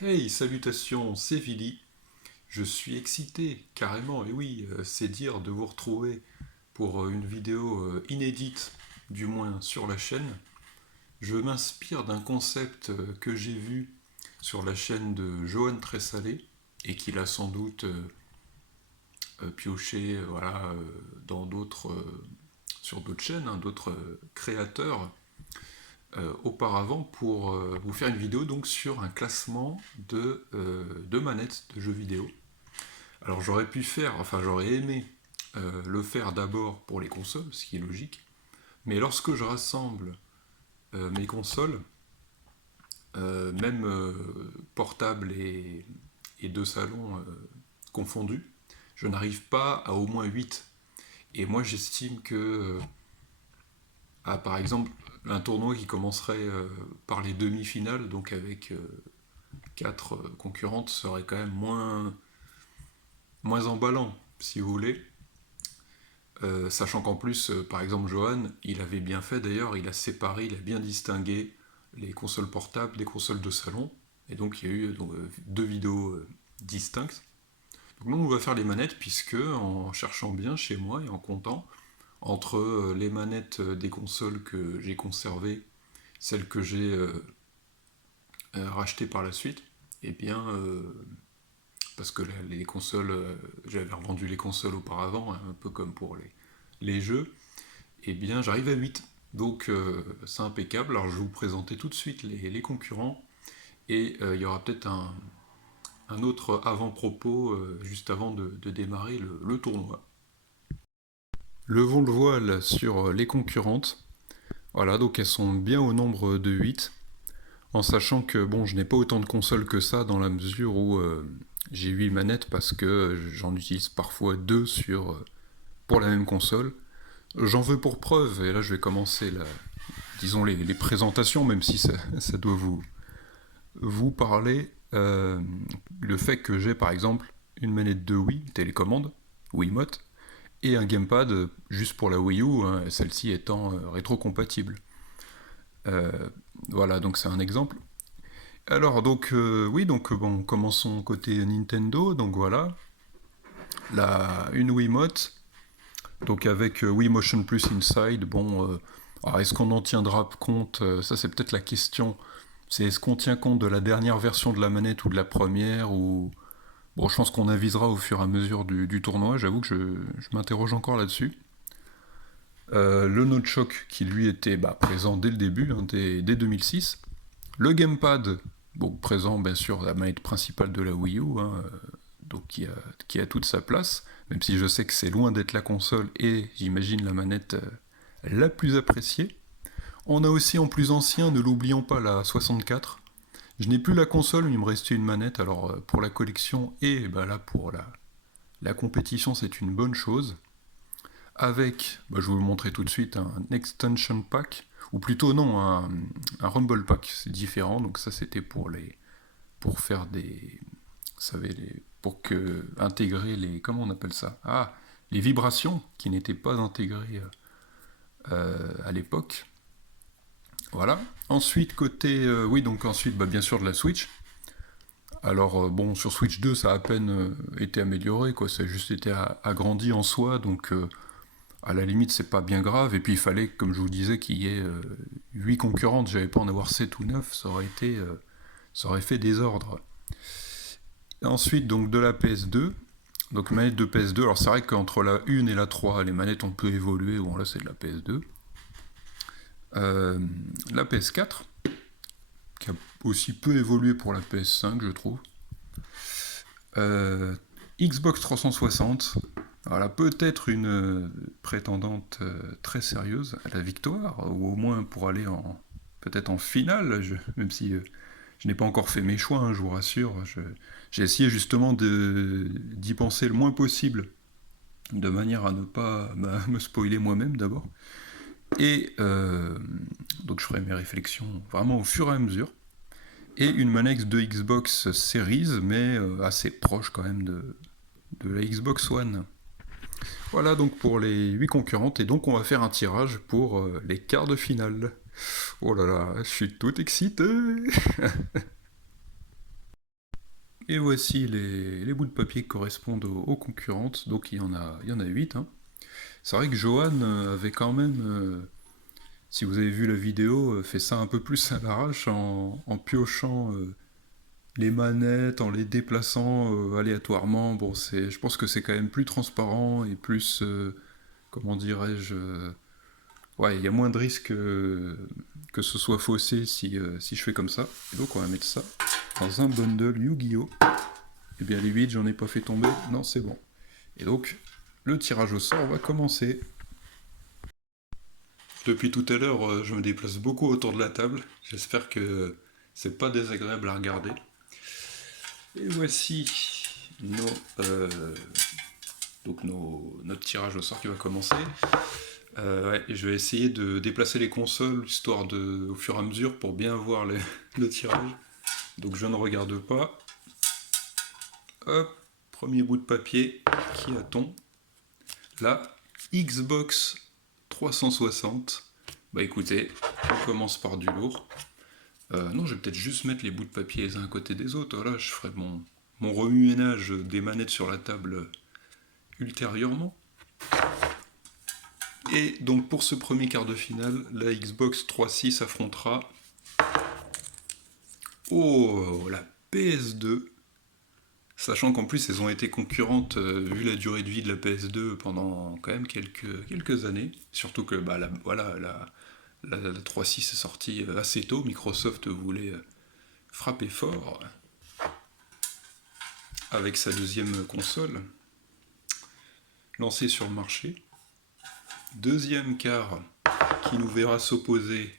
Hey, salutations, c'est Vili. Je suis excité, carrément, et oui, c'est dire de vous retrouver pour une vidéo inédite, du moins sur la chaîne. Je m'inspire d'un concept que j'ai vu sur la chaîne de Johan Tressalé et qu'il a sans doute pioché voilà, dans sur d'autres chaînes, hein, d'autres créateurs auparavant pour vous faire une vidéo donc sur un classement de manettes de jeux vidéo. Alors j'aurais pu faire, enfin j'aurais aimé le faire d'abord pour les consoles, ce qui est logique, mais lorsque je rassemble mes consoles, même portables et de salon confondus, je n'arrive pas à au moins 8. Et moi j'estime que, par exemple, un tournoi qui commencerait par les demi-finales, donc avec 4 concurrentes, serait quand même moins emballant, si vous voulez. Sachant qu'en plus, par exemple, Johan, il avait bien fait d'ailleurs, il a séparé, il a bien distingué les consoles portables des consoles de salon. Et donc il y a eu deux vidéos distinctes. Donc nous, on va faire les manettes, puisque en cherchant bien chez moi et en comptant, entre les manettes des consoles que j'ai conservées, celles que j'ai rachetées par la suite, et bien, parce que les consoles, j'avais revendu les consoles auparavant, hein, un peu comme pour les jeux, eh bien j'arrive à 8. Donc c'est impeccable. Alors je vais vous présenter tout de suite les concurrents et il y aura peut-être un autre avant-propos juste avant de démarrer le tournoi. Levons le voile sur les concurrentes. Voilà, donc elles sont bien au nombre de 8, en sachant que bon, je n'ai pas autant de consoles que ça dans la mesure où j'ai 8 manettes parce que j'en utilise parfois 2 pour la même console. J'en veux pour preuve, et là je vais commencer disons les présentations, même si ça doit vous parler. Le fait que j'ai par exemple une manette de Wii, télécommande, Wiimote, et un gamepad juste pour la Wii U, hein, celle-ci étant rétro-compatible. Euh, voilà, donc c'est un exemple. Alors donc oui, donc bon, commençons côté Nintendo. Donc voilà, une Wiimote, donc avec Wii Motion Plus Inside. Bon, alors est-ce qu'on en tiendra compte? Ça c'est peut-être la question. C'est est-ce qu'on tient compte de la dernière version de la manette ou de la première ou bon, je pense qu'on avisera au fur et à mesure du tournoi. J'avoue que je m'interroge encore là-dessus. Le Nunchuk qui lui était présent dès le début, hein, dès 2006. Le gamepad, bon, présent bien sûr la manette principale de la Wii U, hein, donc qui a toute sa place, même si je sais que c'est loin d'être la console et j'imagine la manette la plus appréciée. On a aussi en plus ancien, ne l'oublions pas, la 64. Je n'ai plus la console, mais il me restait une manette, alors pour la collection et là pour la compétition, c'est une bonne chose. Avec, je vais vous le montrer tout de suite, un extension pack, ou plutôt non, un rumble pack, c'est différent, donc ça c'était pour faire des, vous savez, pour intégrer comment on appelle ça? Ah, les vibrations qui n'étaient pas intégrées à l'époque. Voilà. Ensuite, côté, oui, donc ensuite, bien sûr de la Switch. Alors bon, sur Switch 2, ça a à peine été amélioré, quoi. Ça a juste été agrandi en soi, donc à la limite, c'est pas bien grave. Et puis il fallait, comme je vous disais, qu'il y ait 8 concurrentes. J'avais pas en avoir 7 ou 9, ça aurait fait désordre. Ensuite, donc de la PS2, donc manette de PS2. Alors c'est vrai qu'entre la 1 et la 3, les manettes ont peu évolué. Bon là, c'est de la PS2. La PS4, qui a aussi peu évolué pour la PS5, je trouve. Xbox 360, voilà, peut-être une prétendante très sérieuse à la victoire, ou au moins pour aller peut-être en finale, même si je n'ai pas encore fait mes choix, hein, je vous rassure. J'ai essayé justement d'y penser le moins possible, de manière à ne pas me spoiler moi-même d'abord. Et donc je ferai mes réflexions vraiment au fur et à mesure. Et une manette de Xbox Series, mais assez proche quand même de la Xbox One. Voilà donc pour les 8 concurrentes, et donc on va faire un tirage pour les quarts de finale. Oh là là, je suis tout excité. Et voici les bouts de papier qui correspondent aux concurrentes. Donc il y en a 8. Hein. C'est vrai que Johan avait quand même, si vous avez vu la vidéo, fait ça un peu plus à l'arrache en piochant les manettes, en les déplaçant aléatoirement. Bon, je pense que c'est quand même plus transparent et plus, comment dirais-je, ouais, il y a moins de risques que ce soit faussé si je fais comme ça. Et donc on va mettre ça dans un bundle Yu-Gi-Oh! Eh bien les 8, j'en ai pas fait tomber, non c'est bon. Et donc, le tirage au sort va commencer. Depuis tout à l'heure, je me déplace beaucoup autour de la table. J'espère que c'est pas désagréable à regarder. Et voici nos, euh, notre tirage au sort qui va commencer. Ouais, je vais essayer de déplacer les consoles histoire au fur et à mesure pour bien voir le tirage. Donc je ne regarde pas. Hop, premier bout de papier. Qui a-t-on? La Xbox 360. Bah écoutez, on commence par du lourd. Non, je vais peut-être juste mettre les bouts de papier les uns à côté des autres. Voilà, je ferai mon remue-ménage des manettes sur la table ultérieurement. Et donc pour ce premier quart de finale, la Xbox 360 affrontera la PS2. Sachant qu'en plus elles ont été concurrentes vu la durée de vie de la PS2 pendant quand même quelques années. Surtout que bah, la 3.6 est sortie assez tôt, Microsoft voulait frapper fort avec sa deuxième console lancée sur le marché. Deuxième quart qui nous verra s'opposer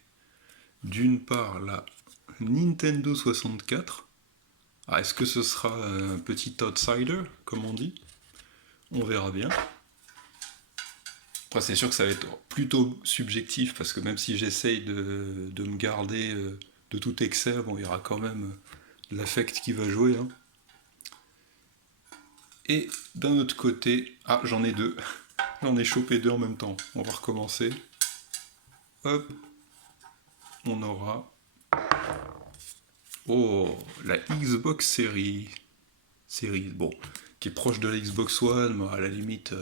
d'une part la Nintendo 64. Ah, est-ce que ce sera un petit outsider, comme on dit? On verra bien. Après, c'est sûr que ça va être plutôt subjectif, parce que même si j'essaye de me garder de tout excès, bon, il y aura quand même l'affect qui va jouer. Hein. Et d'un autre côté, ah, j'en ai deux. J'en ai chopé deux en même temps. On va recommencer. Hop. On aura... Oh, la Xbox Series. Bon, qui est proche de la Xbox One, mais à la limite,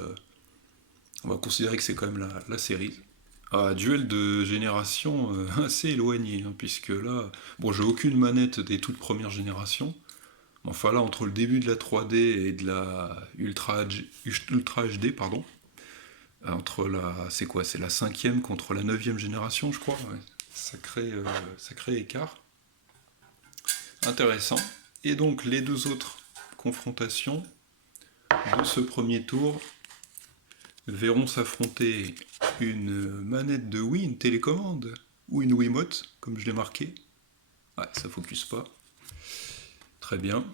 on va considérer que c'est quand même la série. Duel de génération assez éloigné, hein, puisque là, bon, j'ai aucune manette des toutes premières générations. Enfin là, entre le début de la 3D et de la Ultra HD, pardon, entre c'est quoi? C'est la 5e contre la 9e génération, je crois. Ouais. Sacré écart. Intéressant. Et donc les deux autres confrontations de ce premier tour verront s'affronter une manette de Wii, une télécommande, ou une Wiimote, comme je l'ai marqué. Ouais, ça focus pas. Très bien.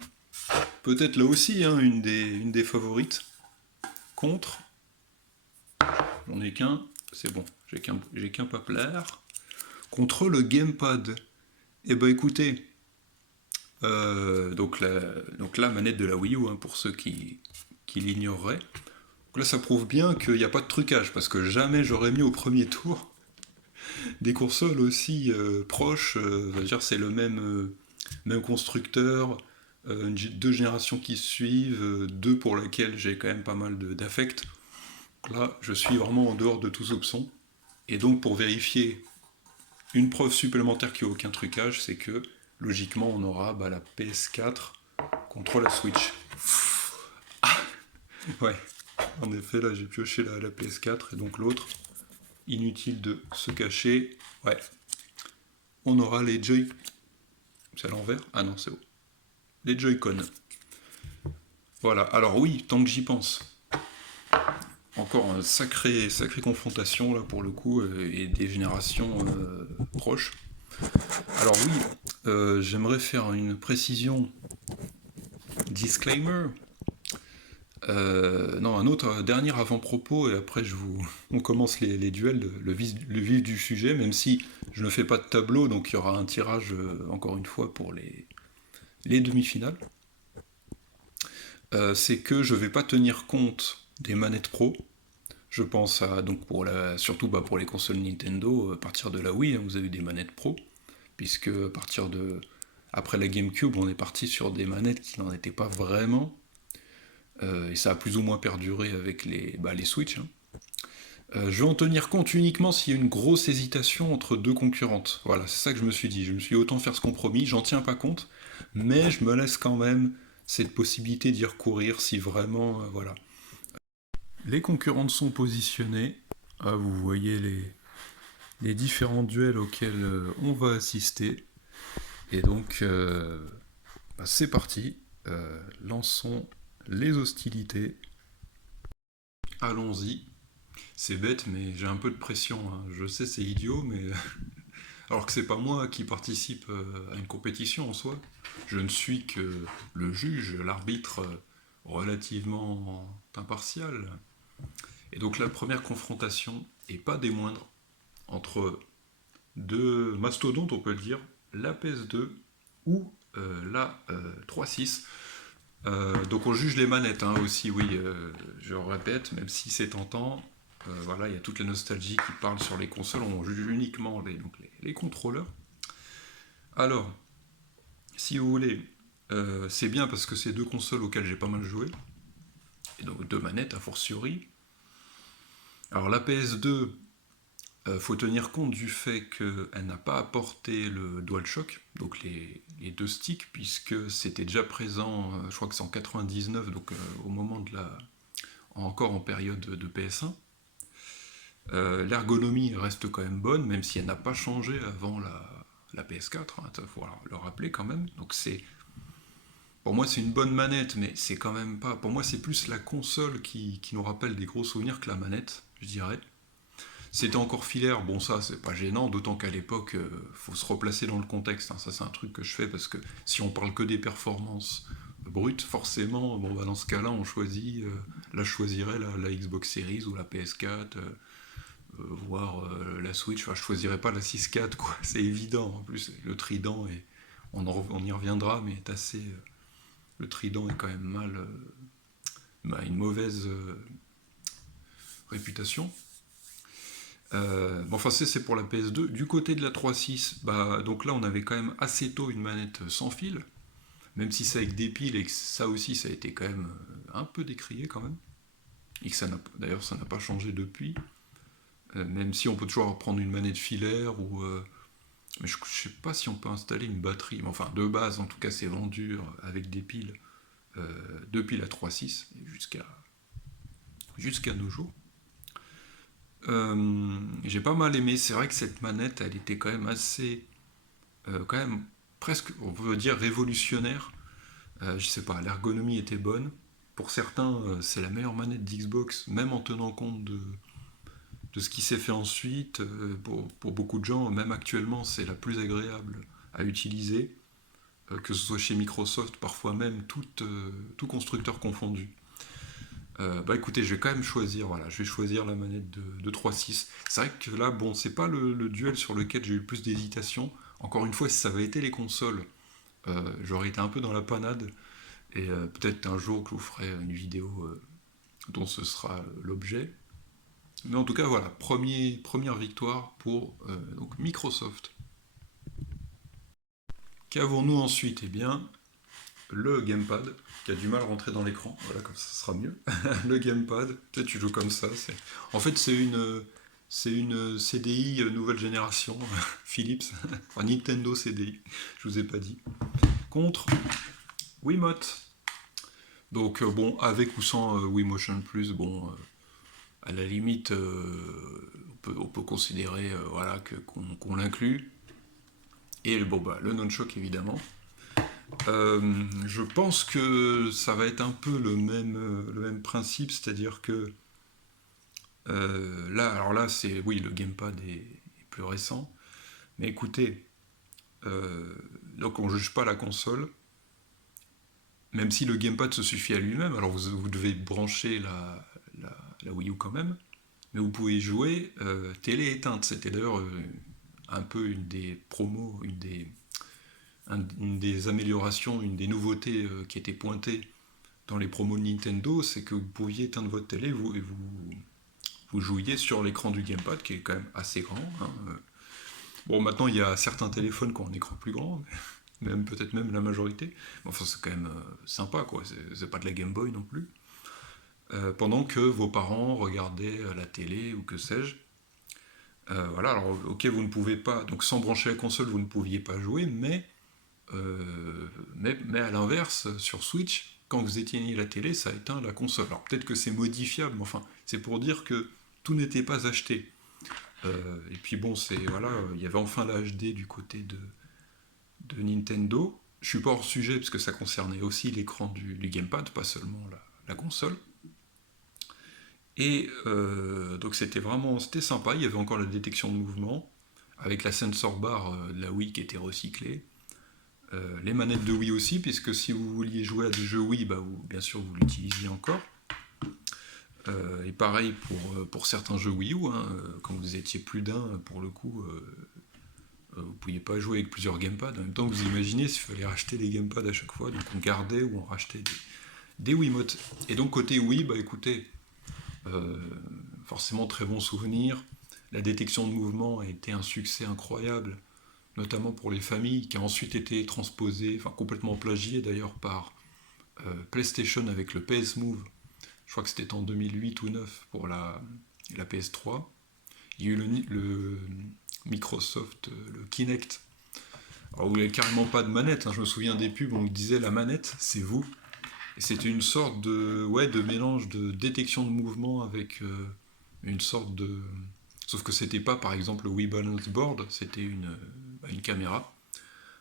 Peut-être là aussi, hein, une des favorites. Contre. J'en ai qu'un, c'est bon, j'ai qu'un papier. Contre le gamepad. Eh ben écoutez, donc la manette de la Wii U, hein, pour ceux qui l'ignoreraient. Donc là, ça prouve bien qu'il n'y a pas de trucage, parce que jamais j'aurais mis au premier tour des consoles aussi proches. Dire, c'est le même constructeur, deux générations qui se suivent, deux pour lesquelles j'ai quand même pas mal d'affect. Là, je suis vraiment en dehors de tout soupçon. Et donc, pour vérifier une preuve supplémentaire qu'il n'y a aucun trucage, c'est que logiquement, on aura la PS4 contre la Switch. Ah ouais, en effet, là, j'ai pioché la PS4 et donc l'autre. Inutile de se cacher. Ouais. On aura les Joy... C'est à l'envers? Ah non, c'est bon. Les Joy-Con. Voilà. Alors oui, tant que j'y pense. Encore une sacrée confrontation, là, pour le coup, et des générations proches. Alors oui, j'aimerais faire une précision. Disclaimer. Non, un autre dernier avant-propos, et après on commence les duels, le vif du sujet, même si je ne fais pas de tableau, donc il y aura un tirage, encore une fois, pour les demi-finales. C'est que je ne vais pas tenir compte des manettes pro. Je pense donc surtout pour les consoles Nintendo, à partir de la Wii, hein, vous avez des manettes pro, puisque à partir de après la GameCube, on est parti sur des manettes qui n'en étaient pas vraiment, et ça a plus ou moins perduré avec les Switch, hein. Je vais en tenir compte uniquement s'il y a une grosse hésitation entre deux concurrentes. Voilà, c'est ça que je me suis dit. Je me suis dit, autant faire ce compromis, j'en tiens pas compte, mais je me laisse quand même cette possibilité d'y recourir si vraiment, voilà. Les concurrentes sont positionnées. Ah, vous voyez les différents duels auxquels on va assister. Et donc, c'est parti. Lançons les hostilités. Allons-y. C'est bête, mais j'ai un peu de pression, hein. Je sais, c'est idiot, mais alors que c'est pas moi qui participe à une compétition en soi. Je ne suis que le juge, l'arbitre relativement impartial. Et donc la première confrontation, et pas des moindres, entre deux mastodontes, on peut le dire, la PS2 ou la 3.6. Donc on juge les manettes hein, aussi, oui, je répète, même si c'est tentant. Voilà, il y a toute la nostalgie qui parle sur les consoles, on juge uniquement les contrôleurs. Alors, si vous voulez, c'est bien parce que c'est deux consoles auxquelles j'ai pas mal joué, et donc deux manettes a fortiori. Alors la PS2, faut tenir compte du fait qu'elle n'a pas apporté le DualShock, donc les deux sticks, puisque c'était déjà présent, je crois que c'est en 99, donc au moment encore en période de PS1. L'ergonomie reste quand même bonne, même si elle n'a pas changé avant la PS4, hein, il faut le rappeler quand même. Donc pour moi c'est une bonne manette, mais c'est quand même pas. Pour moi c'est plus la console qui nous rappelle des gros souvenirs que la manette, je dirais. C'était encore filaire, bon ça c'est pas gênant, d'autant qu'à l'époque, faut se replacer dans le contexte, hein. Ça c'est un truc que je fais parce que si on parle que des performances brutes, forcément, bon bah dans ce cas-là on choisit, là je choisirais la Xbox Series ou la PS4, voire la Switch, enfin je choisirais pas la 6.4 quoi, c'est évident, en plus le trident, et on y reviendra, mais est assez, le trident est quand même une mauvaise réputation. Bon, enfin, c'est pour la PS2. Du côté de la 3.6, donc là, on avait quand même assez tôt une manette sans fil, même si c'est avec des piles et que ça aussi, ça a été quand même un peu décrié quand même. Et que d'ailleurs, ça n'a pas changé depuis. Même si on peut toujours prendre une manette filaire mais je sais pas si on peut installer une batterie. Mais enfin, de base, en tout cas, c'est vendu avec des piles depuis la 3.6 jusqu'à nos jours. J'ai pas mal aimé. C'est vrai que cette manette, elle était quand même assez, quand même presque, on peut dire révolutionnaire. Je sais pas, l'ergonomie était bonne. Pour certains, c'est la meilleure manette d'Xbox, même en tenant compte de ce qui s'est fait ensuite. Pour beaucoup de gens, même actuellement, c'est la plus agréable à utiliser, que ce soit chez Microsoft, parfois même tout constructeur confondu. Écoutez, je vais quand même choisir, voilà, je vais choisir la manette de 3.6. C'est vrai que là, bon, c'est pas le duel sur lequel j'ai eu le plus d'hésitation. Encore une fois, si ça avait été les consoles, j'aurais été un peu dans la panade. Et peut-être un jour que je vous ferai une vidéo dont ce sera l'objet. Mais en tout cas, voilà, première victoire pour donc Microsoft. Qu'avons-nous ensuite? Eh bien, le gamepad, qui a du mal à rentrer dans l'écran. Voilà, comme ça sera mieux. Le gamepad, tu sais, tu joues comme ça. En fait, c'est une CDI nouvelle génération, Philips, enfin Nintendo CDI, je vous ai pas dit. Contre Wiimote. Donc, bon, avec ou sans Wiimotion Plus, bon, à la limite, on peut considérer voilà, qu'on l'inclut. Et bon, le nunchuk évidemment. Je pense que ça va être un peu le même principe, c'est-à-dire que alors là, oui, le gamepad est plus récent, mais écoutez, donc on ne juge pas la console, même si le gamepad se suffit à lui-même, alors vous devez brancher la Wii U quand même, mais vous pouvez y jouer télé éteinte. C'était d'ailleurs un peu une des promos, une des améliorations, une des nouveautés qui était pointée dans les promos de Nintendo, c'est que vous pouviez éteindre votre télé et vous jouiez sur l'écran du gamepad, qui est quand même assez grand, hein. Bon, maintenant il y a certains téléphones qui ont un écran plus grand, même peut-être même la majorité. Mais enfin, c'est quand même sympa, quoi. C'est pas de la Game Boy non plus. Pendant que vos parents regardaient la télé ou que sais-je. Voilà, alors ok, vous ne pouvez pas, donc sans brancher la console, vous ne pouviez pas jouer, mais à l'inverse, sur Switch, quand vous éteignez la télé, ça éteint la console. Alors peut-être que c'est modifiable, mais enfin, c'est pour dire que tout n'était pas acheté. Et puis bon, voilà, il y avait enfin la HD du côté de Nintendo. Je suis pas hors sujet parce que ça concernait aussi l'écran du gamepad, pas seulement la console. Et donc c'était sympa. Il y avait encore la détection de mouvement avec la sensor bar de la Wii qui était recyclée. Les manettes de Wii aussi, puisque si vous vouliez jouer à des jeux Wii, bah bien sûr vous l'utilisiez encore. Et pareil pour certains jeux Wii U, hein, quand vous étiez plus d'un, pour le coup, vous ne pouviez pas jouer avec plusieurs gamepads. En même temps, vous imaginez s'il fallait racheter les gamepads à chaque fois, donc on gardait ou on rachetait des Wiimotes. Et donc côté Wii, bah écoutez, euh, forcément très bon souvenir. La détection de mouvement a été un succès incroyable, notamment pour les familles, qui a ensuite été transposé, enfin complètement plagié d'ailleurs par PlayStation avec le PS Move. Je crois que c'était en 2008 ou 2009 pour la PS3. Il y a eu le Microsoft, le Kinect. Alors, où il n'y avait carrément pas de manette, hein. Je me souviens des pubs où on disait la manette, c'est vous. Et c'était une sorte de mélange de détection de mouvement avec une sorte de. Sauf que c'était pas par exemple le Wii Balance Board, c'était une caméra.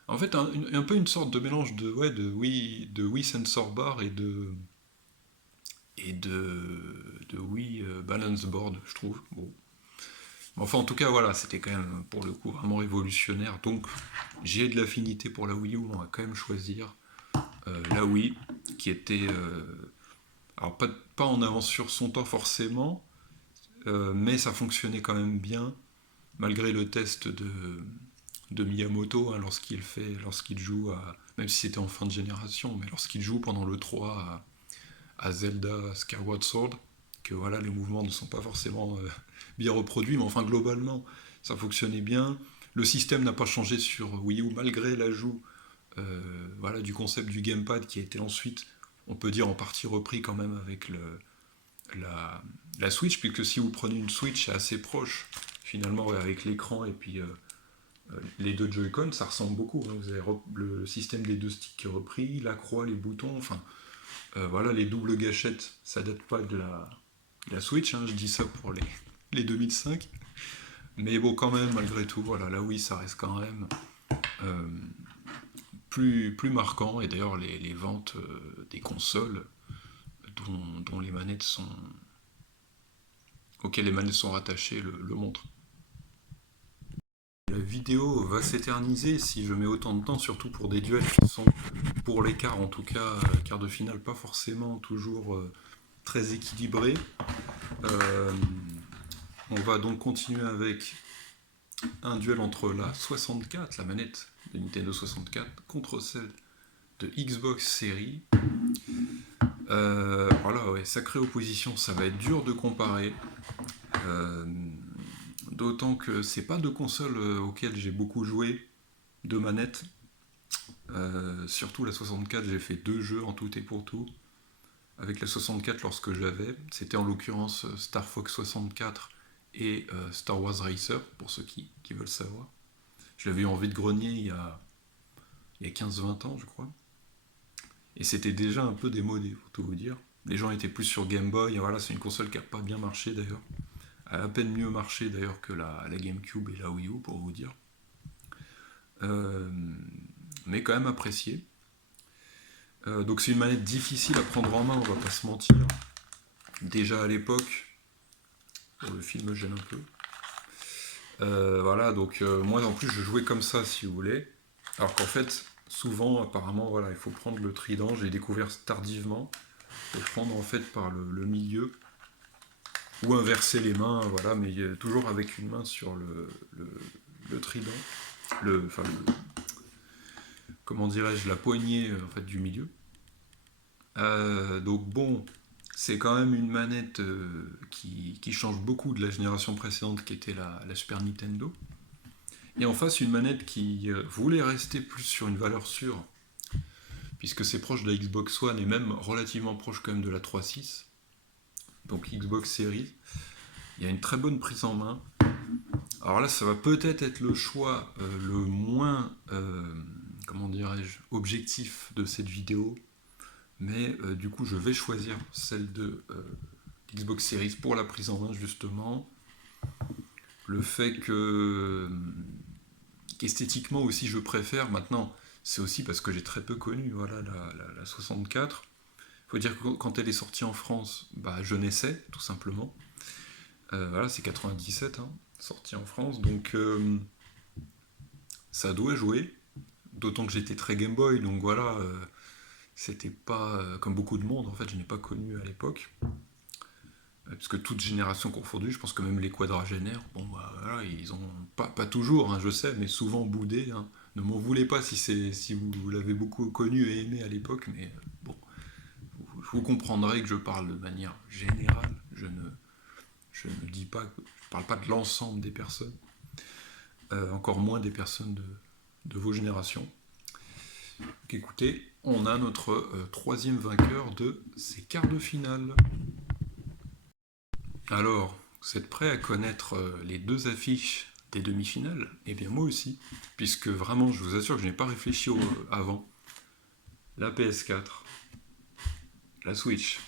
En fait, un peu une sorte de mélange de Wii Sensor Bar et de Wii Balance Board, je trouve. Bon. Enfin, en tout cas, voilà, c'était quand même pour le coup vraiment révolutionnaire. Donc, j'ai de l'affinité pour la Wii U, on va quand même choisir la Wii, qui était. Alors, pas en avance sur son temps forcément, mais ça fonctionnait quand même bien, malgré le test de Miyamoto, hein, lorsqu'il joue même si c'était en fin de génération, mais lorsqu'il joue pendant le 3 à Zelda Skyward Sword, que voilà, les mouvements ne sont pas forcément bien reproduits, mais enfin globalement, ça fonctionnait bien. Le système n'a pas changé sur Wii U, malgré l'ajout voilà, du concept du gamepad qui a été ensuite, on peut dire, en partie repris quand même avec la Switch, puisque si vous prenez une Switch assez proche, finalement, ouais, avec l'écran et puis les deux Joy-Con, ça ressemble beaucoup, hein. Vous avez le système des deux sticks qui est repris, la croix, les boutons, enfin, voilà, les doubles gâchettes, ça date pas de la Switch, hein, je dis ça pour les 2005. Mais bon, quand même, malgré tout, voilà, là oui, ça reste quand même euh, plus marquant. Et d'ailleurs, les ventes des consoles dont les manettes sont, auxquelles les manettes sont rattachées le montrent. La vidéo va s'éterniser si je mets autant de temps, surtout pour des duels qui sont, pour l'écart en tout cas, quart de finale, pas forcément toujours très équilibrés. Euh, on va donc continuer avec un duel entre la 64, la manette de Nintendo 64, contre celle de Xbox Series. Voilà, ouais, sacrée opposition, ça va être dur de comparer. Euh, D'autant que c'est pas deux consoles auxquelles j'ai beaucoup joué, deux manettes. Surtout la 64, j'ai fait deux jeux en tout et pour tout. Avec la 64 lorsque j'avais, c'était en l'occurrence Star Fox 64 et Star Wars Racer, pour ceux qui veulent savoir. Je l'avais eu en vide-grenier il y a 15-20 ans, je crois. Et c'était déjà un peu démodé, pour tout vous dire. Les gens étaient plus sur Game Boy, et voilà, c'est une console qui n'a pas bien marché d'ailleurs. Elle a à peine mieux marché d'ailleurs que la GameCube et la Wii U, pour vous dire. Euh, mais quand même appréciée. Donc c'est une manette difficile à prendre en main, on va pas se mentir. Déjà à l'époque, le film me gêne un peu. Voilà, donc moi en plus je jouais comme ça si vous voulez. Alors qu'en fait, souvent apparemment, voilà, il faut prendre le trident, j'ai découvert tardivement. Il faut prendre en fait par le milieu ou inverser les mains, voilà, mais toujours avec une main sur le trident, enfin, comment dirais-je, la poignée en fait du milieu. Donc bon, c'est quand même une manette qui change beaucoup de la génération précédente qui était la Super Nintendo. Et en face, une manette qui voulait rester plus sur une valeur sûre, puisque c'est proche de la Xbox One et même relativement proche quand même de la 3.6, donc Xbox Series. Il y a une très bonne prise en main. Alors là, ça va peut-être être le choix le moins, comment dirais-je, objectif de cette vidéo, mais du coup, je vais choisir celle de Xbox Series pour la prise en main, justement. Le fait que qu'esthétiquement aussi je préfère, maintenant, c'est aussi parce que j'ai très peu connu voilà, la 64. Il faut dire que quand elle est sortie en France, bah, je naissais, tout simplement. Voilà, c'est 97, hein, sortie en France, donc ça doit jouer. D'autant que j'étais très Game Boy, donc voilà, c'était pas comme beaucoup de monde, en fait, je n'ai pas connu à l'époque. Parce que toute génération confondue, je pense que même les quadragénaires, bon bah voilà, ils ont pas toujours, hein, je sais, mais souvent boudé. Hein. Ne m'en voulez pas si vous l'avez beaucoup connu et aimé à l'époque, mais bon, vous comprendrez que je parle de manière générale. Je ne dis pas, je parle pas de l'ensemble des personnes, encore moins des personnes de vos générations. Donc écoutez, on a notre troisième vainqueur de ces quarts de finale. Alors, vous êtes prêts à connaître les deux affiches des demi-finales? Eh bien moi aussi, puisque vraiment je vous assure que je n'ai pas réfléchi avant. La PS4, la Switch,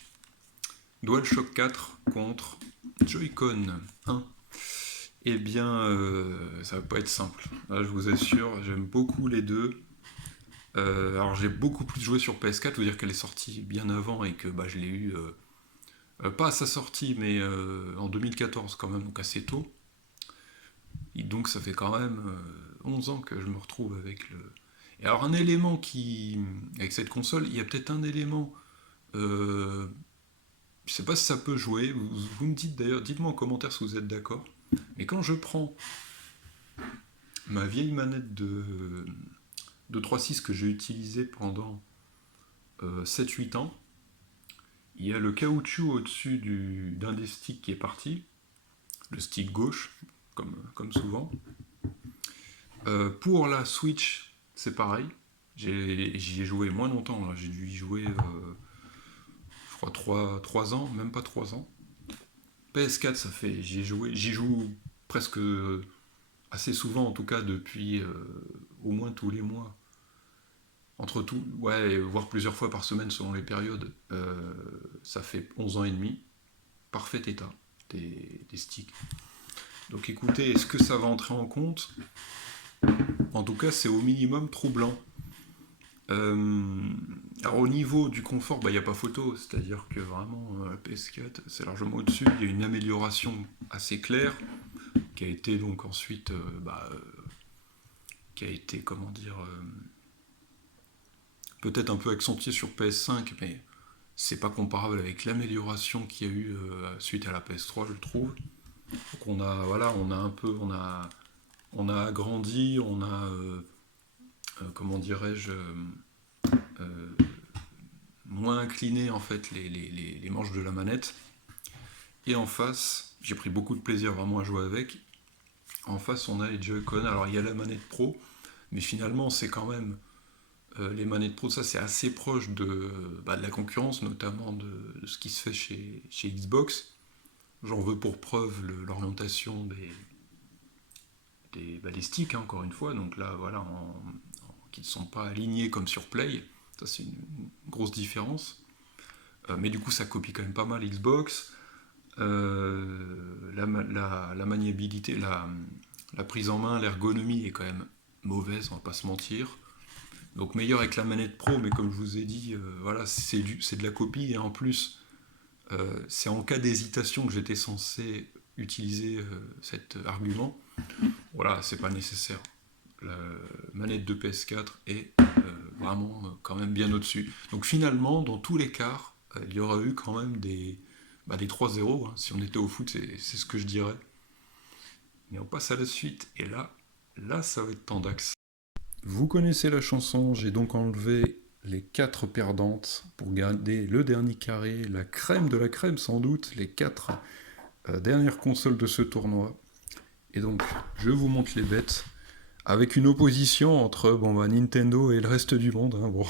DualShock 4 contre Joy-Con 1. Eh bien, ça va pas être simple. Là, je vous assure, j'aime beaucoup les deux. Alors j'ai beaucoup plus joué sur PS4, vous dire qu'elle est sortie bien avant et que bah, je l'ai eu pas à sa sortie, mais en 2014 quand même, donc assez tôt. Et donc ça fait quand même 11 ans que je me retrouve avec le... Et alors un élément qui... Avec cette console, il y a peut-être un élément... je sais pas si ça peut jouer, vous me dites d'ailleurs, dites-moi en commentaire si vous êtes d'accord. Mais quand je prends ma vieille manette de 3.6 que j'ai utilisée pendant 7-8 ans, il y a le caoutchouc au-dessus d'un des sticks qui est parti, le stick gauche, comme souvent. Pour la Switch, c'est pareil. J'y ai joué moins longtemps, là. J'ai dû y jouer, je crois, 3 ans, même pas 3 ans. PS4, ça fait. J'y joue presque assez souvent, en tout cas, depuis au moins tous les mois. Entre tout, ouais, voire plusieurs fois par semaine selon les périodes. Ça fait 11 ans et demi. Parfait état des sticks. Donc écoutez, est-ce que ça va entrer en compte? En tout cas, c'est au minimum troublant. Alors au niveau du confort, il n'y a pas photo, c'est-à-dire que vraiment la PS4 c'est largement au-dessus, il y a une amélioration assez claire qui a été donc ensuite qui a été comment dire peut-être un peu accentuée sur PS5, mais c'est pas comparable avec l'amélioration qu'il y a eu suite à la PS3, je trouve. Donc on a agrandi, on a comment dirais-je moins incliné en fait les manches de la manette. Et en face, j'ai pris beaucoup de plaisir vraiment à jouer avec. En face, on a les Joy-Con. Alors il y a la manette Pro, mais finalement c'est quand même les manettes Pro. Ça c'est assez proche de la concurrence, notamment de ce qui se fait chez Xbox. J'en veux pour preuve l'orientation des sticks, hein, encore une fois. Donc là, voilà, qui ne sont pas alignés comme sur Play. Ça c'est une grosse différence. Mais du coup, ça copie quand même pas mal Xbox. La maniabilité, la prise en main, l'ergonomie est quand même mauvaise, on va pas se mentir. Donc meilleur avec la manette Pro, mais comme je vous ai dit, voilà, c'est de la copie, et en plus, c'est en cas d'hésitation que j'étais censé utiliser cet argument. Voilà, c'est pas nécessaire. La manette de PS4 est vraiment quand même bien au-dessus. Donc finalement, dans tous les cas, il y aura eu quand même des 3-0. Hein. Si on était au foot, c'est ce que je dirais. Mais on passe à la suite. Et là, ça va être tendax. Vous connaissez la chanson, j'ai donc enlevé les 4 perdantes pour garder le dernier carré, la crème de la crème sans doute, les 4 dernières consoles de ce tournoi. Et donc, je vous montre les bêtes. avec une opposition entre Nintendo et le reste du monde. Hein, bon.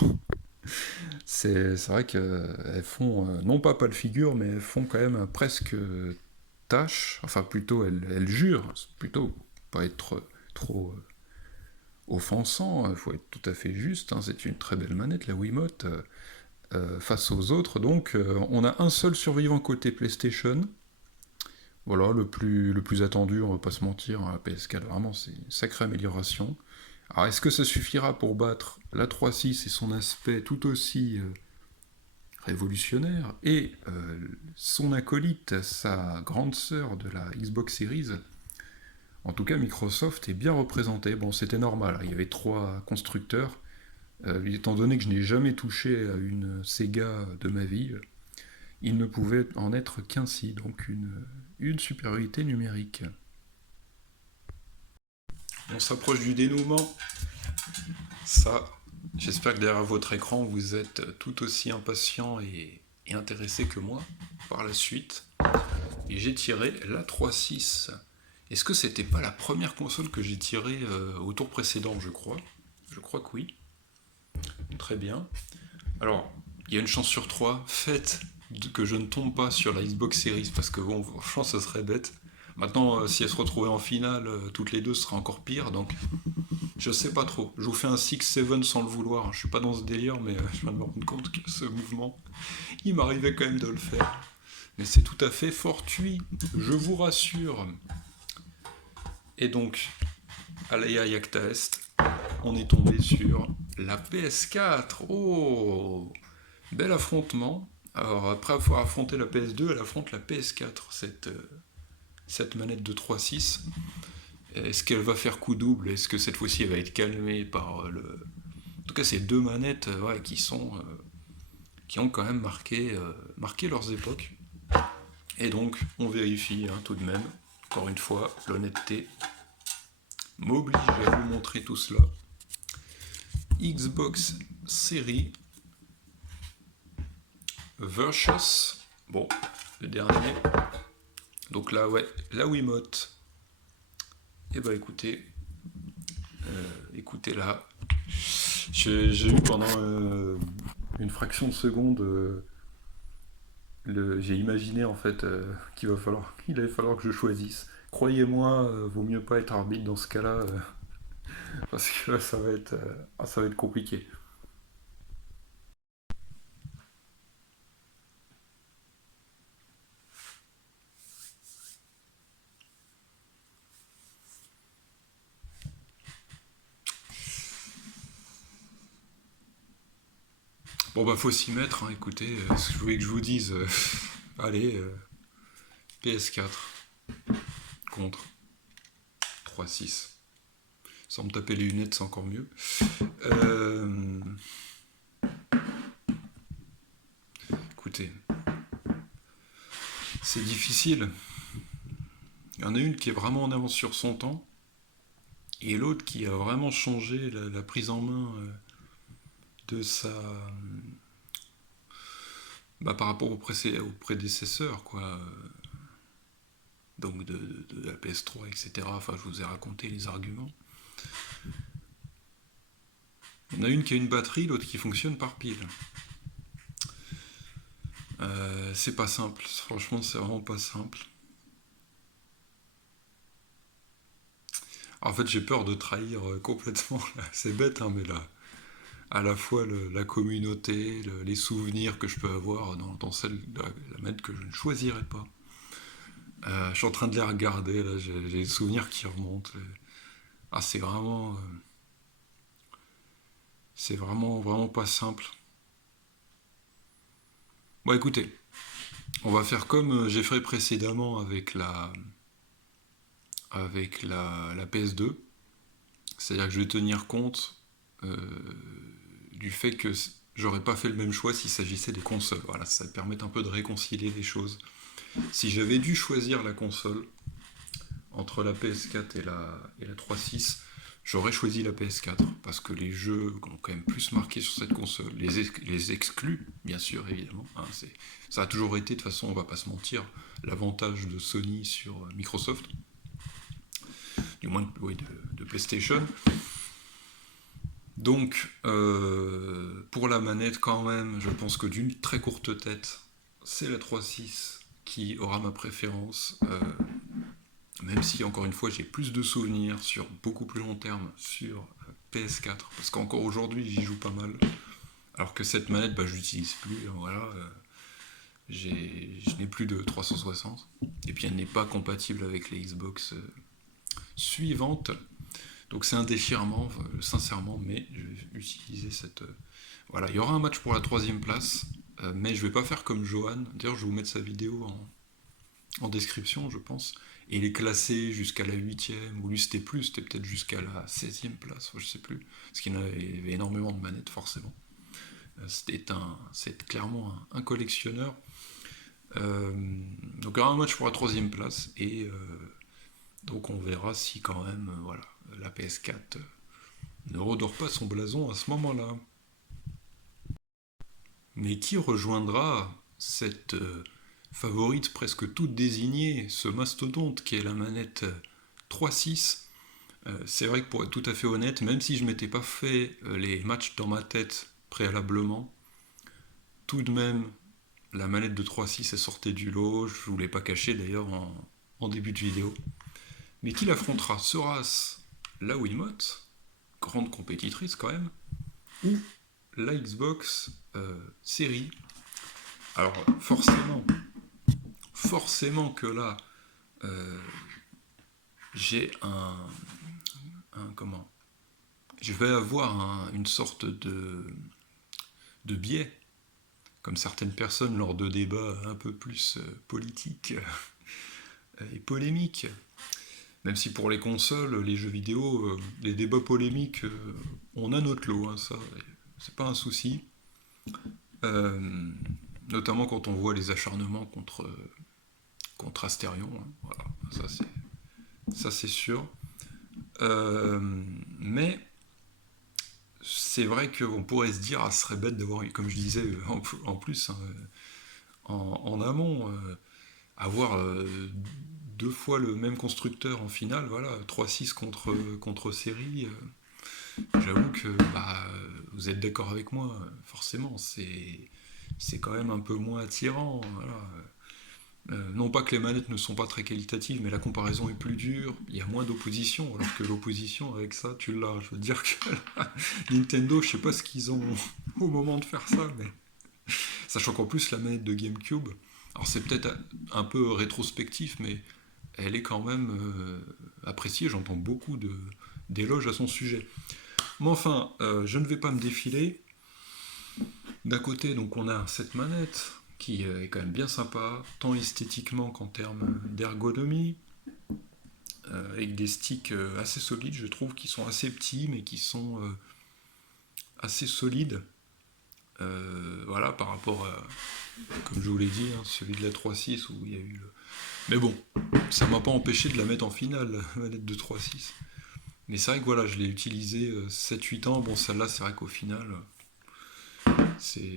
C'est vrai qu'elles font, non pas le figure, mais elles font quand même presque tâche, enfin plutôt elles jurent, plutôt pas être trop offensant, il faut être tout à fait juste, hein, c'est une très belle manette la Wiimote, face aux autres, donc on a un seul survivant côté PlayStation, voilà, le plus attendu, on va pas se mentir, hein, la PS4, vraiment c'est une sacrée amélioration. Alors est-ce que ça suffira pour battre la 3.6 et son aspect tout aussi révolutionnaire, et son acolyte, sa grande sœur de la Xbox Series? En tout cas, Microsoft est bien représenté. Bon, c'était normal, il y avait trois constructeurs. Étant donné que je n'ai jamais touché à une Sega de ma vie, il ne pouvait en être qu'ainsi, donc une supériorité numérique. On s'approche du dénouement. Ça, j'espère que derrière votre écran, vous êtes tout aussi impatient et intéressé que moi par la suite. Et j'ai tiré la 3.6. Est-ce que c'était pas la première console que j'ai tirée au tour précédent, je crois? Je crois que oui. Très bien. Alors, il y a une chance sur trois, faites que je ne tombe pas sur la Xbox Series, parce que bon, franchement, ça serait bête. Maintenant, si elles se retrouvaient en finale, toutes les deux, ce serait encore pire, donc je sais pas trop. Je vous fais un 6-7 sans le vouloir, je suis pas dans ce délire, mais je viens de me rendre compte que ce mouvement, il m'arrivait quand même de le faire. Mais c'est tout à fait fortuit, je vous rassure. Et donc, Alaya Yakta Est, on est tombé sur la PS4. Oh, bel affrontement. Alors, après avoir affronté la PS2, elle affronte la PS4, cette manette de 3.6. Est-ce qu'elle va faire coup double? Est-ce que cette fois-ci elle va être calmée par le. En tout cas, ces deux manettes ouais, qui ont quand même marqué leurs époques. Et donc, on vérifie hein, tout de même, encore une fois, l'honnêteté m'oblige à vous montrer tout cela. Xbox Series versus, bon, le dernier. Donc là, ouais, la Wiimote. Et bah écoutez là, j'ai eu pendant une fraction de seconde, j'ai imaginé en fait qu'il allait falloir que je choisisse. Croyez-moi, vaut mieux pas être arbitre dans ce cas-là, parce que là, ça va être compliqué. Bon bah faut s'y mettre, hein, écoutez, ce que je voulais que je vous dise, allez, PS4 contre 3.6. Sans me taper les lunettes, c'est encore mieux. Euh, Écoutez, c'est difficile. Il y en a une qui est vraiment en avance sur son temps, et l'autre qui a vraiment changé la prise en main de sa. Bah, par rapport au prédécesseur, quoi. Donc de la PS3, etc. Enfin, je vous ai raconté les arguments. Il y en a une qui a une batterie, l'autre qui fonctionne par pile. C'est pas simple, franchement, c'est vraiment pas simple. En fait, j'ai peur de trahir complètement. C'est bête, hein, mais là, à la fois la communauté, les souvenirs que je peux avoir dans celle de la manette que je ne choisirais pas. Je suis en train de les regarder, là, j'ai des souvenirs qui remontent. Ah, c'est vraiment, vraiment pas simple. Bon, écoutez, on va faire comme j'ai fait précédemment avec la PS2. C'est-à-dire que je vais tenir compte euh, du fait que j'aurais pas fait le même choix s'il s'agissait des consoles. Voilà, ça permet un peu de réconcilier les choses. Si j'avais dû choisir la console entre la PS4 et la 3.6, j'aurais choisi la PS4 parce que les jeux ont quand même plus marqué sur cette console, les exclus, bien sûr, évidemment. Hein, ça a toujours été, de toute façon, on va pas se mentir, l'avantage de Sony sur Microsoft, du moins oui, de PlayStation. Donc, pour la manette, quand même, je pense que d'une très courte tête, c'est la 3.6 qui aura ma préférence. Même si, encore une fois, j'ai plus de souvenirs sur beaucoup plus long terme sur PS4. Parce qu'encore aujourd'hui, j'y joue pas mal. Alors que cette manette, bah, je l'utilise plus. Voilà, je n'ai plus de 360. Et puis, elle n'est pas compatible avec les Xbox suivantes. Donc c'est un déchirement, sincèrement, mais je vais utiliser cette... Voilà, il y aura un match pour la 3e place, mais je vais pas faire comme Johan. D'ailleurs, je vais vous mettre sa vidéo en description, je pense. Et il est classé jusqu'à la 8e, ou lui c'était plus, c'était peut-être jusqu'à la 16e place, je sais plus. Parce qu'il y avait énormément de manettes, forcément. C'est clairement un collectionneur. Donc il y aura un match pour la 3e place, et donc on verra si quand même, voilà, la PS4 ne redore pas son blason à ce moment-là. Mais qui rejoindra cette favorite presque toute désignée, ce mastodonte qui est la manette 3.6? C'est vrai que pour être tout à fait honnête, même si je m'étais pas fait les matchs dans ma tête préalablement, tout de même, la manette de 3.6 est sortie du lot, je vous l'ai pas caché d'ailleurs en début de vidéo. Mais qui l'affrontera? Sera-ce la Wiimote, grande compétitrice quand même, ou la Xbox série? Alors forcément que là, j'ai comment? Je vais avoir une sorte de biais, comme certaines personnes lors de débats un peu plus politiques et polémiques. Même si pour les consoles, les jeux vidéo, les débats polémiques, on a notre lot, hein, ça, c'est pas un souci. Euh, Notamment quand on voit les acharnements contre Asterion, hein, voilà, ça c'est sûr. Mais c'est vrai qu'on pourrait se dire, ah, ce serait bête d'avoir, comme je disais en plus, hein, en amont, avoir 2 fois le même constructeur en finale, voilà, 3-6 contre série. J'avoue que bah, vous êtes d'accord avec moi, forcément, c'est quand même un peu moins attirant. Voilà. Non pas que les manettes ne sont pas très qualitatives, mais la comparaison est plus dure, il y a moins d'opposition, alors que l'opposition avec ça, tu l'as. Je veux dire que Nintendo, je sais pas ce qu'ils ont au moment de faire ça, mais sachant qu'en plus la manette de GameCube, alors c'est peut-être un peu rétrospectif, mais elle est quand même appréciée, j'entends beaucoup d'éloges à son sujet. Mais enfin, je ne vais pas me défiler. D'un côté, donc on a cette manette qui est quand même bien sympa, tant esthétiquement qu'en termes d'ergonomie, avec des sticks assez solides, je trouve, qui sont assez petits, mais qui sont assez solides. Voilà, par rapport à, comme je vous l'ai dit, hein, celui de la 3.6 où il y a eu le... Mais bon, ça m'a pas empêché de la mettre en finale, la manette de 3.6. Mais c'est vrai que voilà, je l'ai utilisée 7-8 ans. Bon, celle-là, c'est vrai qu'au final,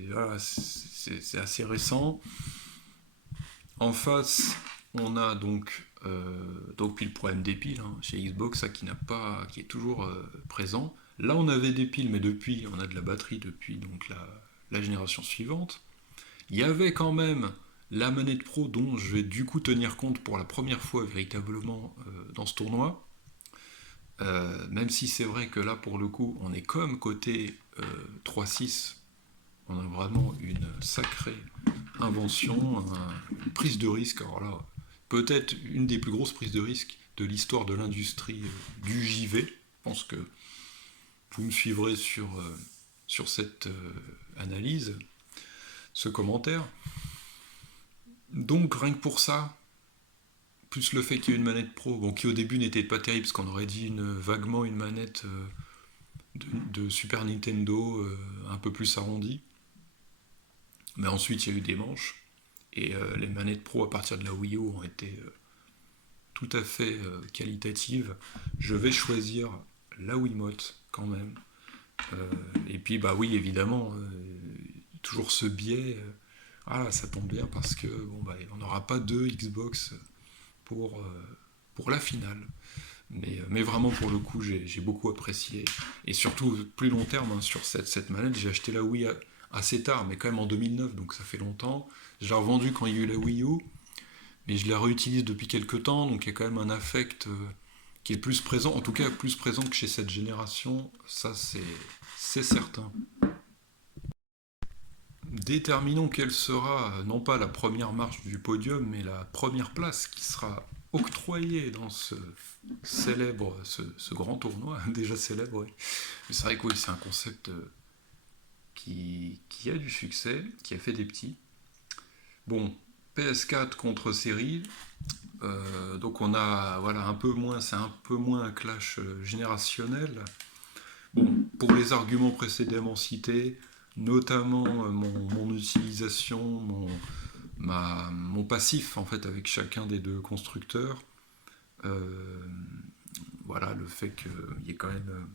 voilà, c'est assez récent. En face, on a donc puis le problème des piles, hein, chez Xbox, ça qui est toujours présent. Là, on avait des piles, mais depuis, on a de la batterie depuis donc la génération suivante. Il y avait quand même la manette Pro dont je vais du coup tenir compte pour la première fois véritablement dans ce tournoi. Même si c'est vrai que là, pour le coup, on est comme côté 3.6, on a vraiment une sacrée invention, une prise de risque. Alors là, peut-être une des plus grosses prises de risque de l'histoire de l'industrie du JV. Je pense que vous me suivrez sur cette analyse, ce commentaire. Donc rien que pour ça, plus le fait qu'il y ait une manette pro, bon, qui au début n'était pas terrible, parce qu'on aurait dit vaguement une manette de Super Nintendo un peu plus arrondie. Mais ensuite, il y a eu des manches, et les manettes pro à partir de la Wii U ont été tout à fait qualitatives. Je vais choisir la Wiimote quand même. Et puis, bah oui, évidemment, toujours ce biais. Ah, ça tombe bien parce que bon, bah, on n'aura pas deux Xbox pour la finale. Mais vraiment, pour le coup, j'ai beaucoup apprécié. Et surtout, plus long terme, hein, sur cette manette, j'ai acheté la Wii assez tard, mais quand même en 2009, donc ça fait longtemps. Je l'ai revendue quand il y a eu la Wii U, mais je la réutilise depuis quelques temps, donc il y a quand même un affect qui est plus présent, en tout cas plus présent que chez cette génération, ça c'est certain. Déterminons quelle sera, non pas la première marche du podium, mais la première place qui sera octroyée dans ce grand tournoi, déjà célèbre, oui. Mais c'est vrai que oui, c'est un concept qui a du succès, qui a fait des petits. Bon, PS4 contre série, donc on a voilà un peu moins, c'est un peu moins un clash générationnel. Bon, pour les arguments précédemment cités, notamment mon utilisation, mon passif en fait avec chacun des deux constructeurs, euh, voilà le fait qu'il y ait quand même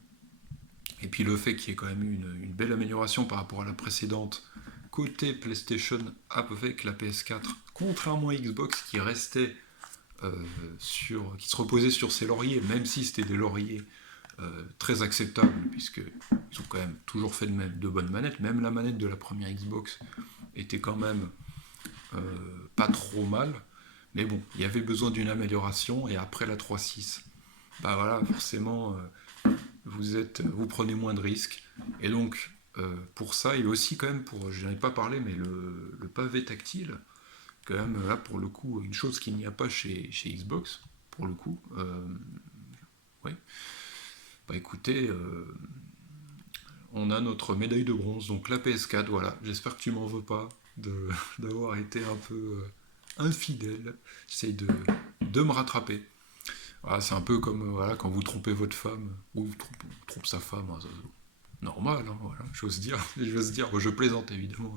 et puis le fait qu'il y ait quand même eu une belle amélioration par rapport à la précédente côté PlayStation avec la PS4, contrairement à Xbox qui restait qui se reposait sur ses lauriers, même si c'était des lauriers très acceptables, puisqu'ils ont quand même toujours fait de bonnes manettes. Même la manette de la première Xbox était quand même euh, pas trop mal. Mais bon, il y avait besoin d'une amélioration, et après la 3.6, bah voilà, forcément, vous prenez moins de risques. Et donc, pour ça, et aussi quand même, je n'en ai pas parlé, mais le pavé tactile, quand même, là, pour le coup, une chose qu'il n'y a pas chez Xbox, pour le coup. Ouais. Bah écoutez, on a notre médaille de bronze, donc la PS4, voilà. J'espère que tu m'en veux pas d'avoir été un peu infidèle. J'essaye de me rattraper. Voilà, c'est un peu comme voilà, quand vous trompez votre femme, ou vous trompe sa femme, hein, normal, hein, voilà, j'ose dire. J'ose dire, je plaisante évidemment.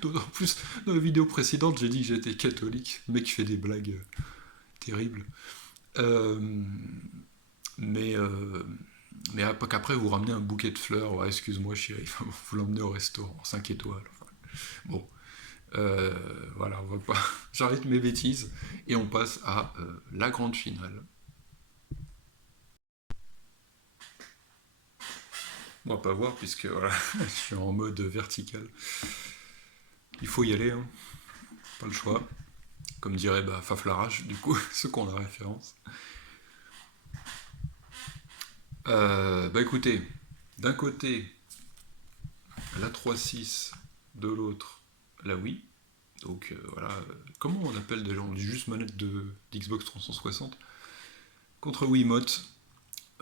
D'autant plus, dans la vidéo précédente, j'ai dit que j'étais catholique. Le mec fait des blagues terribles. Euh, mais mais qu'après vous ramenez un bouquet de fleurs, ouais, excuse-moi chérie, vous l'emmenez au restaurant, 5 étoiles. Enfin, bon, euh, voilà, on va pas. J'arrête mes bêtises et on passe à la grande finale. On va pas voir puisque voilà, je suis en mode vertical. Il faut y aller, hein, pas le choix. Comme dirait Faflarage, du coup, ceux qu'on a référence. Bah écoutez, d'un côté, la 3.6, de l'autre, la Wii. Donc voilà, comment on appelle déjà? On dit juste manette d'Xbox 360. Contre Wiimote,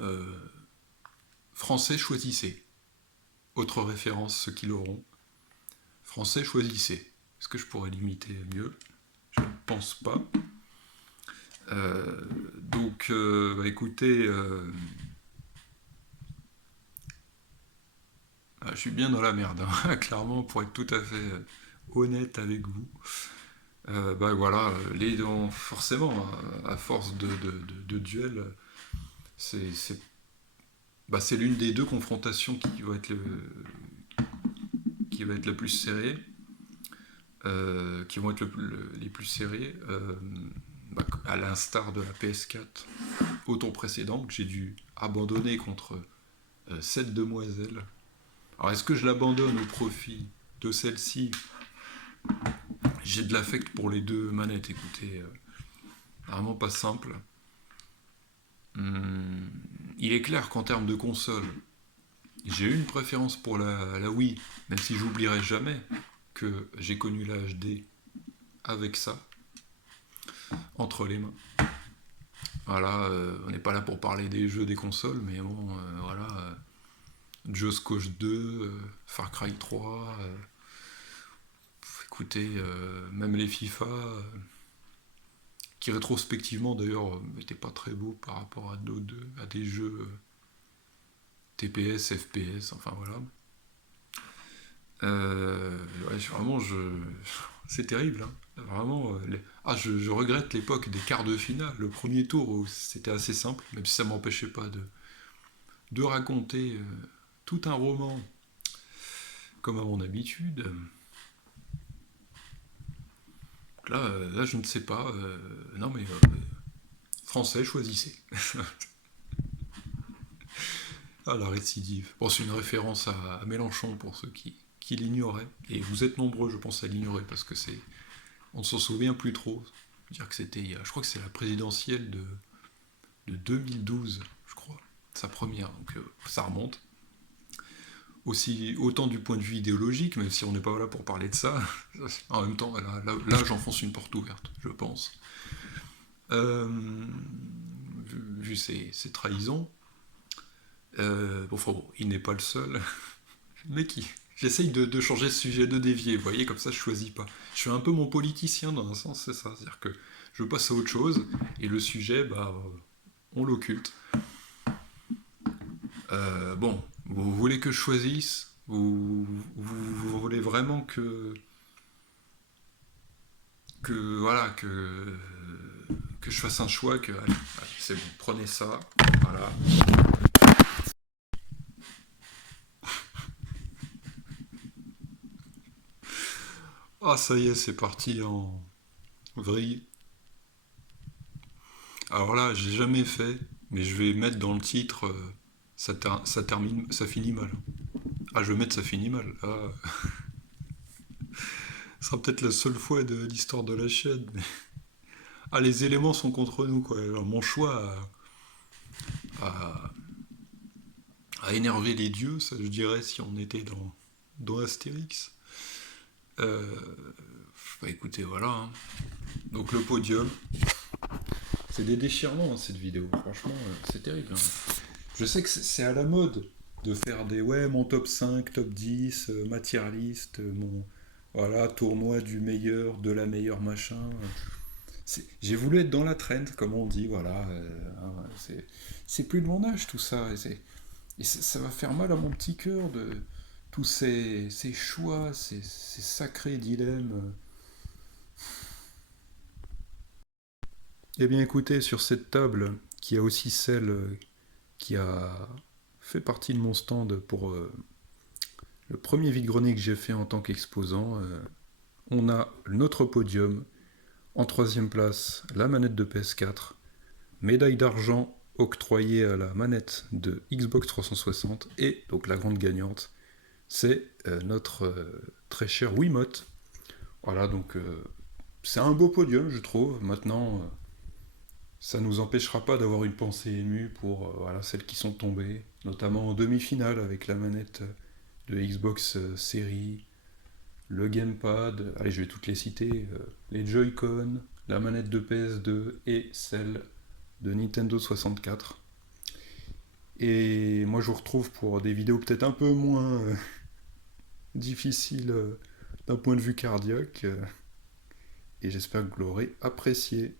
euh, français choisissez. Autre référence, ceux qui l'auront. Français choisissez. Est-ce que je pourrais l'imiter mieux? Je ne pense pas. Donc bah, écoutez, je suis bien dans la merde, hein, clairement, pour être tout à fait honnête avec vous. Bah voilà, forcément, à force de duels, c'est c'est l'une des deux confrontations qui va être la plus serrée, qui vont être les plus serrées, à l'instar de la PS4 au tour précédent, que j'ai dû abandonner contre cette demoiselle. Alors est-ce que je l'abandonne au profit de celle-ci? J'ai de l'affect pour les deux manettes, écoutez, vraiment pas simple. Hum, il est clair qu'en termes de console, j'ai eu une préférence pour la Wii, même si j'oublierai jamais que j'ai connu la HD avec ça, entre les mains. Voilà, on n'est pas là pour parler des jeux des consoles, mais bon, voilà. Just Cause 2, Far Cry 3, écoutez, même les FIFA, qui rétrospectivement d'ailleurs n'étaient pas très beaux par rapport à des jeux TPS, FPS, enfin voilà. Ouais, vraiment, c'est terrible, hein. Vraiment, je regrette l'époque des quarts de finale, le premier tour où c'était assez simple, même si ça m'empêchait pas de raconter tout un roman comme à mon habitude. Là, je ne sais pas. Non, mais Français, choisissez. Ah, la récidive. Bon, c'est une référence à Mélenchon pour ceux qui l'ignoraient. Et vous êtes nombreux, je pense, à l'ignorer parce que c'est. On ne s'en souvient plus trop. Dire que c'était. Je crois que c'est la présidentielle de 2012, je crois. Sa première, donc ça remonte. Aussi, autant du point de vue idéologique, même si on n'est pas là pour parler de ça. En même temps, là, j'enfonce une porte ouverte, je pense. Euh, vu ses trahisons. Bon, enfin, bon, il n'est pas le seul. Mais qui J'essaye de changer ce sujet, de dévier, vous voyez, comme ça je choisis pas. Je suis un peu mon politicien dans un sens, c'est ça. C'est-à-dire que je passe à autre chose, et le sujet, bah, on l'occulte. Bon, vous voulez que je choisisse vous voulez vraiment voilà, que je fasse un choix, allez, c'est bon, prenez ça, voilà. Ah, ça y est, c'est parti en vrille. Alors là, j'ai jamais fait, mais je vais mettre dans le titre, ça termine, ça finit mal. Ah, je vais mettre ça finit mal. Ah, ce sera peut-être la seule fois de l'histoire de la chaîne. Ah, les éléments sont contre nous, quoi. Alors, mon choix a énervé les dieux, ça je dirais, si on était dans Astérix. Euh, Bah écoutez, voilà, hein. Donc le podium, c'est des déchirements, hein, cette vidéo. Franchement, c'est terrible, hein. Je sais que c'est à la mode de faire des ouais, mon top 5, top 10, matière liste, mon voilà, tournoi du meilleur, de la meilleure machin. J'ai voulu être dans la trend, comme on dit, voilà. Hein, c'est plus de mon âge tout ça. Ça va faire mal à mon petit cœur de tous ces choix, ces sacrés dilemmes. Eh bien écoutez, sur cette table, qui a aussi celle qui a fait partie de mon stand pour le premier vide-grenier que j'ai fait en tant qu'exposant, on a notre podium. En troisième place, la manette de PS4, médaille d'argent octroyée à la manette de Xbox 360 et donc la grande gagnante, c'est notre très cher Wiimote. Voilà, donc c'est un beau podium, je trouve. Maintenant, ça ne nous empêchera pas d'avoir une pensée émue pour voilà, celles qui sont tombées, notamment en demi-finale avec la manette de Xbox Series, le gamepad, allez, je vais toutes les citer, les Joy-Con, la manette de PS2 et celle de Nintendo 64. Et moi, je vous retrouve pour des vidéos peut-être un peu moins difficiles d'un point de vue cardiaque. Et j'espère que vous l'aurez apprécié.